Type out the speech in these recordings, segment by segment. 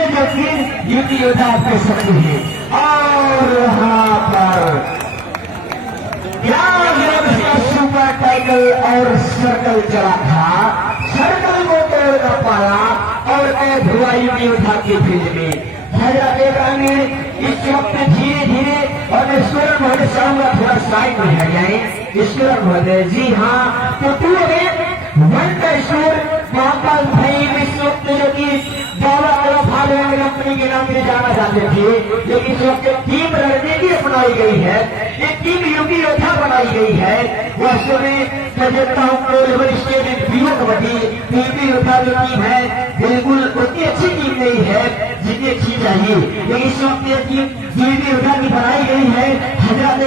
जितने जो तीन युद्ध योद्धा आपके सकते हैं। और यहाँ पर सुपर टाइगर और सर्कल चला था, सर्कल को तोड़ न पाया और धुआ युद्ध योद्धा के फील्ड में इस वक्त धीरे धीरे और स्कोर महोदय चाहूंगा थोड़ा साइड में है जाए स्कोर महोदय। जी हाँ, तो 2-1 का स्कोर महाकाल भाई इस वक्त जो कि बाबा कंपनी के नाम से जाना जाते थे, लेकिन इस वक्त टीम रणनीति अपनाई गई है, एक टीम युद्ध योद्धा बनाई गई है। वास्तव में मैं देखता हूँ प्रो लेवल स्टेज में प्रियो कबड्डी युद्ध योद्धा जो टीम है बिल्कुल उतनी अच्छी टीम नहीं है जितनी अच्छी चाहिए, लेकिन इस वक्त टीम युद्ध योद्धा की बनाई गई है। हजरत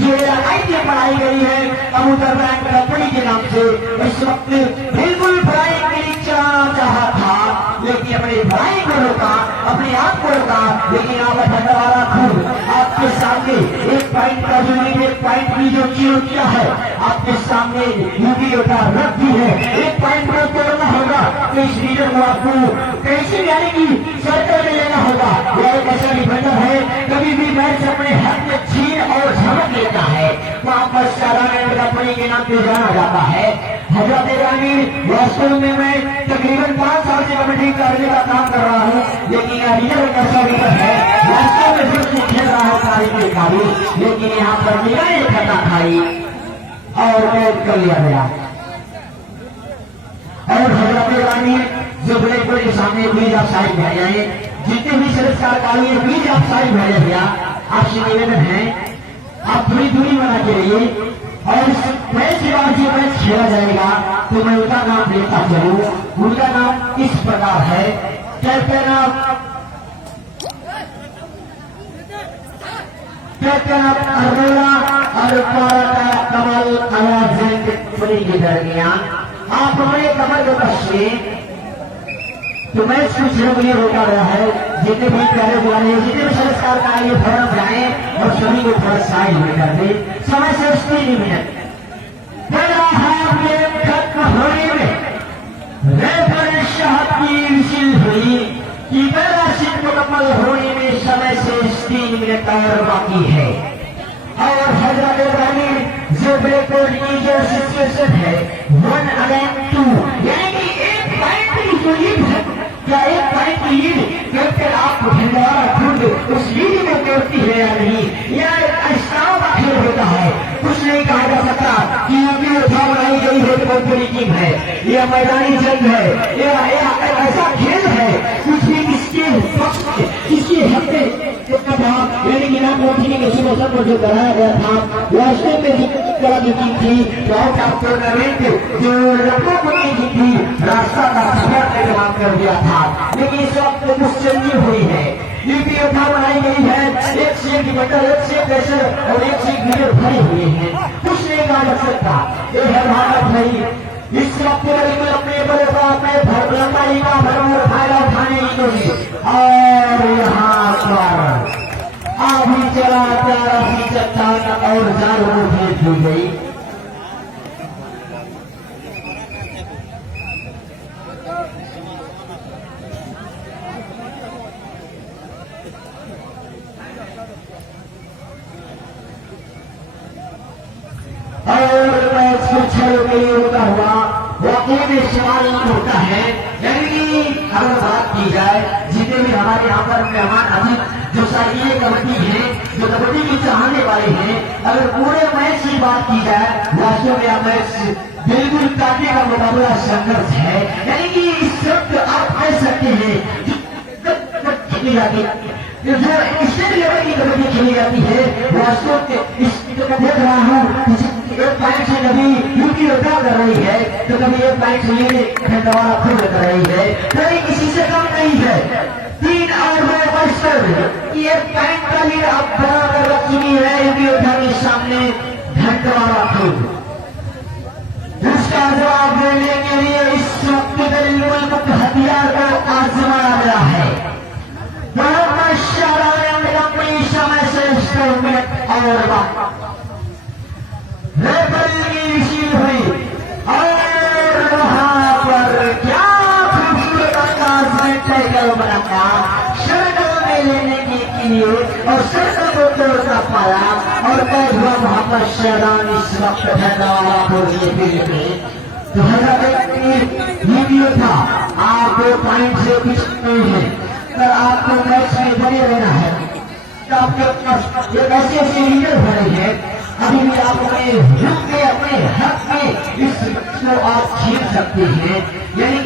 जो आईटीएम बनाई गई है अबूतर बैंक कंपनी के नाम से, इस वक्त बिल्कुल बनाई गई चाहा था, लेकिन अपने भाई को रोका, अपने आप को रोका, लेकिन आप भंडारा खुद आपके सामने एक पॉइंट का जो एक पॉइंट की जो चीज किया है आपके सामने युद्ध योद्धा रख दी है। एक पॉइंट को तोड़ना होगा तो इस रीजन को आपको कैसे यानी कि सर्कल में लेना होगा। यह एक ऐसा डिफेंडर है, कभी भी मैच अपने हाथ में छीन और झमक लेता है, वहां पर साधारण कंपनी के नाम से जाना जाता है। हजरत वास्तव में मैं तकरीबन 5 साल से कमेटी करने का काम कर रहा हूँ, लेकिन यह रिजर्व ऐसा रिजर्व है वास्तव में जो खेल रहा है तारीख के काबिल, लेकिन यहाँ पर निगाहें खता खाई और कैद कर लिया गया। और हजरत जो ब्लैकबोर्ड के सामने प्लीज आप साइड भेज जाए, जितने भी सरकार काली प्लीज आप साइड भेजा गया। आपसे निवेदन है आप थोड़ी दूरी बना के रहिए और इस मैच के बाद जो मैच खेला जाएगा तो मैं उनका नाम लेता चलूं। उनका नाम इस प्रकार है, कैप्टन अरोड़ा और कमल आवाज के दरमियान आप हमारे कमर को कसिए तो मैच कुछ लोग ये रोका गया है। जितने भी प्यारे बुलाने जितने भी संस्कार का ये फौरन बनाए और सभी को थोड़ा साइड में कर दे। समय से 3 मिनट खत्म होने में रेफरी साहब की विशील हुई कि पहला सीट मुकम्मल होने में समय से 3 मिनट और बाकी है। और हजरत जो ब्लैकबोर्ड की जो सिचुएशन है 1-2 यानी कि एक पॉइंट की जो लीड है क्या एक पॉइंट की लीड कैप्टन आपको भंडारा खुद उस लीड में तोड़ती है या नहीं, यह अस्थाओं का खेल होता है। कुछ नहीं कहा जा सकता कि युद्ध योद्धा बनाई गई है तो बहुत बड़ी टीम है, यह मैदानी जंग है, यह ऐसा खेल है कुछ भी किसके हफ्ते यानी कि नाम पहुंचने के शुभ अवसर पर जो कराया गया था वास्तव में जो टीम थी आउट ऑफ टूर्नामेंट जो लड़कों को नहीं जीती रास्ता का सफर निर्माण कर दिया था, लेकिन इस वक्त कुछ चेंजिंग हुई है। युद्ध योद्धा बनाई गई है, एक से एक डिफेंडर, एक से प्रेशर और एक से लीडर भरे हुए हैं, कुछ नहीं कहा जा सकता। ये है भारत भाई इस वक्त बिल्कुल अपने बड़े अपने लंबाई का भरपूर फायदा उठाने की और यहाँ पर अभी चला प्यारा सी चट्टान और जानवरों भेज दी गई। और मैच को छलों के लिए होता हुआ वाकई में इस्तेमाल होता है। यानी कि अगर बात की जाए जितने भी हमारे यहाँ पर मेहमान अधिक जो साइकिल कबड्डी है जो कबड्डी की चाहने वाले हैं, अगर पूरे मैच की बात की जाए वास्तव में यह मैच बिल्कुल काटे का मुकाबला संघर्ष है। यानी कि इस वक्त आप कह सकते हैं खेली जाती जो स्टेट लेवल की कबड्डी खेली जाती है वास्तव में देख रहा हूँ एक पॉइंट से कभी युद्ध योद्धा कर रही है तो कभी एक पॉइंट से ये खंडवारा खुद कर रही है, कभी किसी से कम नहीं है। 3 और 2 ये पॉइंट का लीड आप बना कर रखी है युद्ध योद्धा के सामने खंडवारा खुद। उसका जवाब देने के लिए इस वक्त बिल्कुल हथियार को आजमाया गया है। समय से 100 मिनट और रेफरी की विशील हुई और वहां पर क्या खूबसूरत अंदाज में सर्कल बनाया, सर्कल में लेने के लिए और सर्कल को तोड़ना पाया और मैं हुआ वहां पर शैतान इस वक्त फैला वाला हो गए। तो हजरत वीडियो था, आप 2 पॉइंट से कुछ नहीं है, पर आपको मैच में बने रहना है। तो आपके पास एक ऐसे ऐसे लीडर हो रहे हैं, अभी भी आप अपने हित में अपने हक में इस को आप छीन सकते हैं। यानी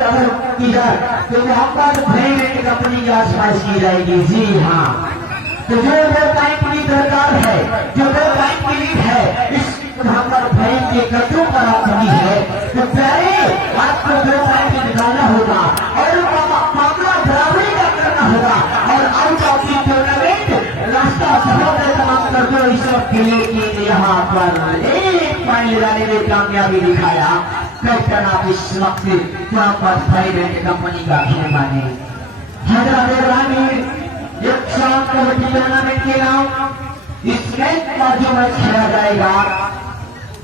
अगर की जाए तो वहां पर प्राइवेट कंपनी की आसपास की जाएगी। जी हाँ, तो जो 2 पॉइंट की दरकार है, जो 2 पॉइंट की लीड है, इस वहां पर भाई के कर्जों पर आपकी है, तो पहले आपको 2 पॉइंट निकालना होगा और मामला बराबरी का करना होगा और आउट ऑफ दी टूर्नामेंट रास्ता सफल तमाम कर दो। इस वक्त के लिए यहाँ पर 1 पॉइंट लगाने में कामयाबी दिखाया कैप्टन आप इस वक्त वहां पर प्राइवेट कंपनी का खेलवान है। हैदराबाद एक शाम कबड्डी टूर्नामेंट के नाम इस मैच का जो मैच खेला जाएगा,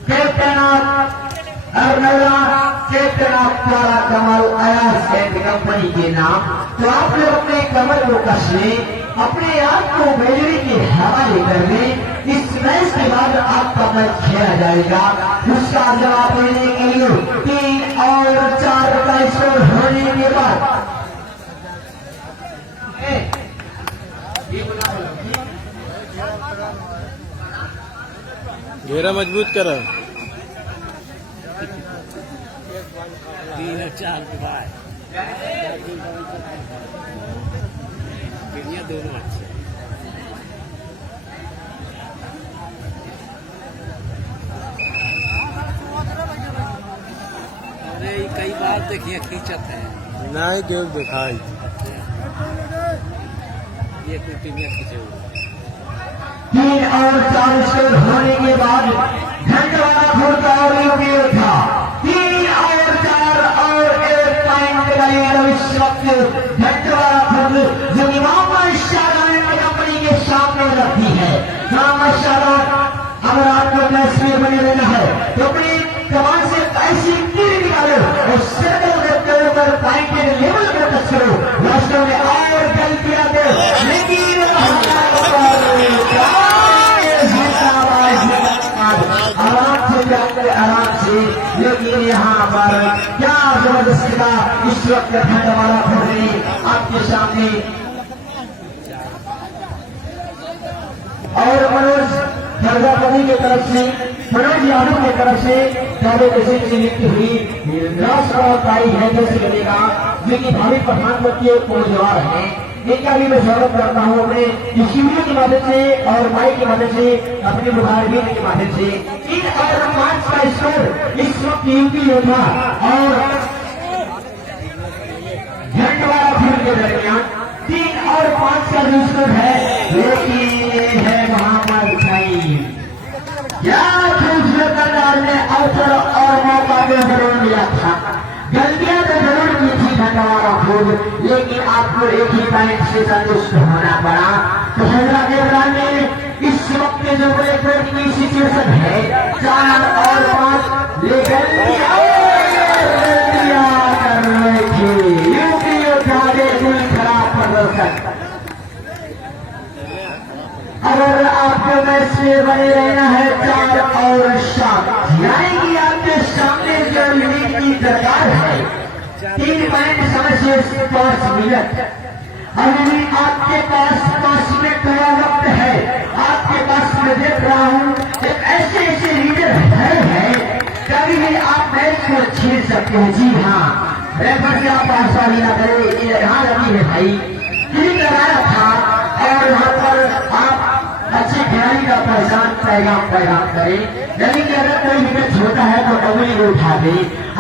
captain Arnala, captain Tara Kamal Ayaz and company के नाम। तो आप लोग अपने कमर को कस लें, अपने आप को बैटरी के हवाले कर दें। इस मैच के बाद आपका मैच खेला जाएगा, उसका जवाब देने के लिए 3 और 4 का स्कोर होने के बाद घेरा मजबूत करो। 3 और 4 के बाद दोनों अच्छे। अरे कई बार देखिए खींचत है नहीं गेम दिखाई ये कोई टीमिया खींचे हुए। 3 और 4 स्कोर होने के बाद घंटवाला फुल और यूपीओ था 3 और 4 और 1 पॉइंट लगाया। इस वक्त घंटवाला फुल जो इमाम शाहरान कंपनी के सामने रखती है। इमाम शाहरान अगर आपको मैच में बने रहना है तो अपनी कमान से ऐसी तीर निकालो और सर्कल करते हुए पॉइंट के लेवल पर टच करो। वास्तव में और गलतियां दे लेकिन आराम से लेकिन यहाँ पर क्या जबरदस्ती का इस वक्त वाला खोलने आपके सामने और मनोज प्रजापति की तरफ से, मनोज यादव की तरफ से पहले जैसे की नियुक्ति हुई राष्ट्रवादी है जैसे लगेगा जो कि भावी प्रधानमंत्री उम्मीदवार है। इनका भी मैं स्वागत करता हूँ अपने स्टूडियो की मदद से और माइक की मदद से, अपने मुखारबीन की मदद से। 3 और 5 का स्कोर इस वक्त यूपी योद्धा और घंटवाला फील्ड के दरमियान 3 और 5 का जो स्कोर है, लेकिन है मोहम्मद सईद। क्या खूबसूरत अंदाज में अवसर और मौका भी जरूर मिला था, गलतियां तो जरूर की थी घंटवाला फूल, लेकिन आपको एक ही पॉइंट से संतुष्ट होना पड़ा। तो हैदराबाद में इस वक्त जो ब्रेक की सिचुएशन है 4 और 5 ले गलतियां कर रहे थे यूपी योद्धा कोई खराब प्रदर्शन। अगर आपको मैच में बने रहना है 4 और 7 यानी कि आपके सामने जो लीड की दरकार है 3 पॉइंट समय से 5 मिनट। अभी आपके पास 5 मिनट का वक्त है। आपके पास मैं देख रहा हूँ एक ऐसे ऐसे लीडर है कभी भी आप मैच को छीन सकते हैं। जी हाँ, रेफर से आप आसानी ना करें, यहाँ रखी है भाई क्लिक लगाया था और यहाँ पर आप अच्छे खिलाड़ी का पैगाम करें। यानी कि अगर कोई विकेट छोटा है तो उंगली को उठा दे।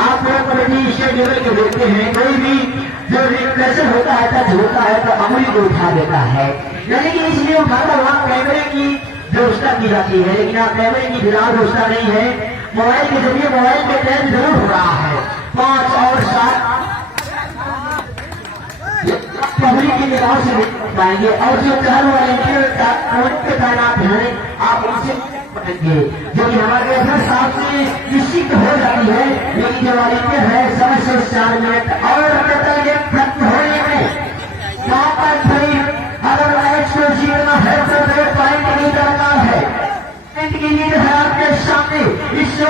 आप लोग कबड्डी स्टेट लेवल के देखते हैं, कोई भी जो प्रेशर होता है टच होता है तो उंगली को उठा देता है। यानी कि इसलिए उठाकर वहां कैमरे की व्यवस्था की जाती है, लेकिन आप कैमरे की फिलहाल व्यवस्था नहीं है। मोबाइल के जरिए मोबाइल पे टैग जरूर हो रहा है। 5 और 7 पब्लिक की निगाह से पाएंगे और जो 4 वॉलंटियर पे तैनात हैं आप उनसे पढ़ेंगे, जो कि हमारे अपने साथ से निश्चित हो जाती है। लेकिन जो वॉलंटियर है समय से 4 मिनट और खत्म होने में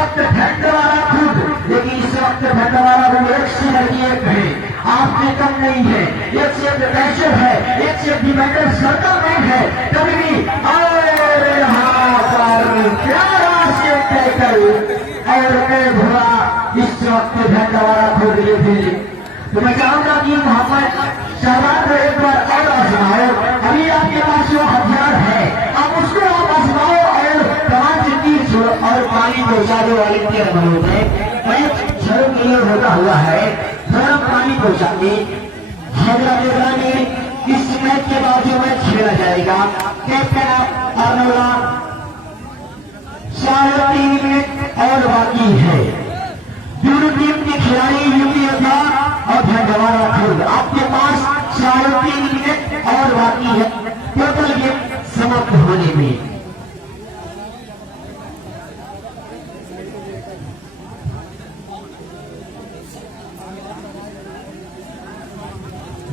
वक्त भंडवारा खुद, लेकिन इस वक्त भंडवारा वो एक से लगी एक है, आपसे कम नहीं है, एक से प्रेशर है, एक से डिमांडर सर्कल में है, कभी भी और यहाँ पर प्यारा से टैकल और भुआ इस वक्त भंडवारा खुद लिए थे। तो मैं चाहूंगा कि मोहम्मद शहबाज को एक बार और आजमाओ, अभी आपके पास जो हथियार है अब उसको आप आजमाओ और कमान से तीर छोड़ो और पानी पहुंचा दो वाले बनो में। मैच शुरू के लिए होता हुआ है, गर्म पानी पहुंचा के हैदराबाद में इस मैच के बाद जो मैच खेला जाएगा, कैप्टन अर्नोला 3.5 मिनट और बाकी है। दोनों टीम के खिलाड़ी यूपी योद्धा और भंडवारा खुद, आपके पास 3.5 मिनट और बाकी है टोटल गेम समाप्त होने में।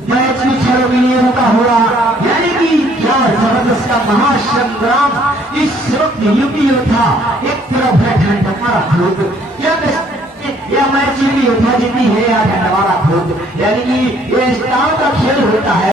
मैच में 6 मिलियन का हुआ, यानी कि क्या जबरदस्त का महासंग्राम इस वक्त यूपी योद्धा एक तरफ है भंडवारा खुद, या मैच यूपी योद्धा जीती है या भंडवारा खुद, यानी कि ये स्टार का खेल होता है।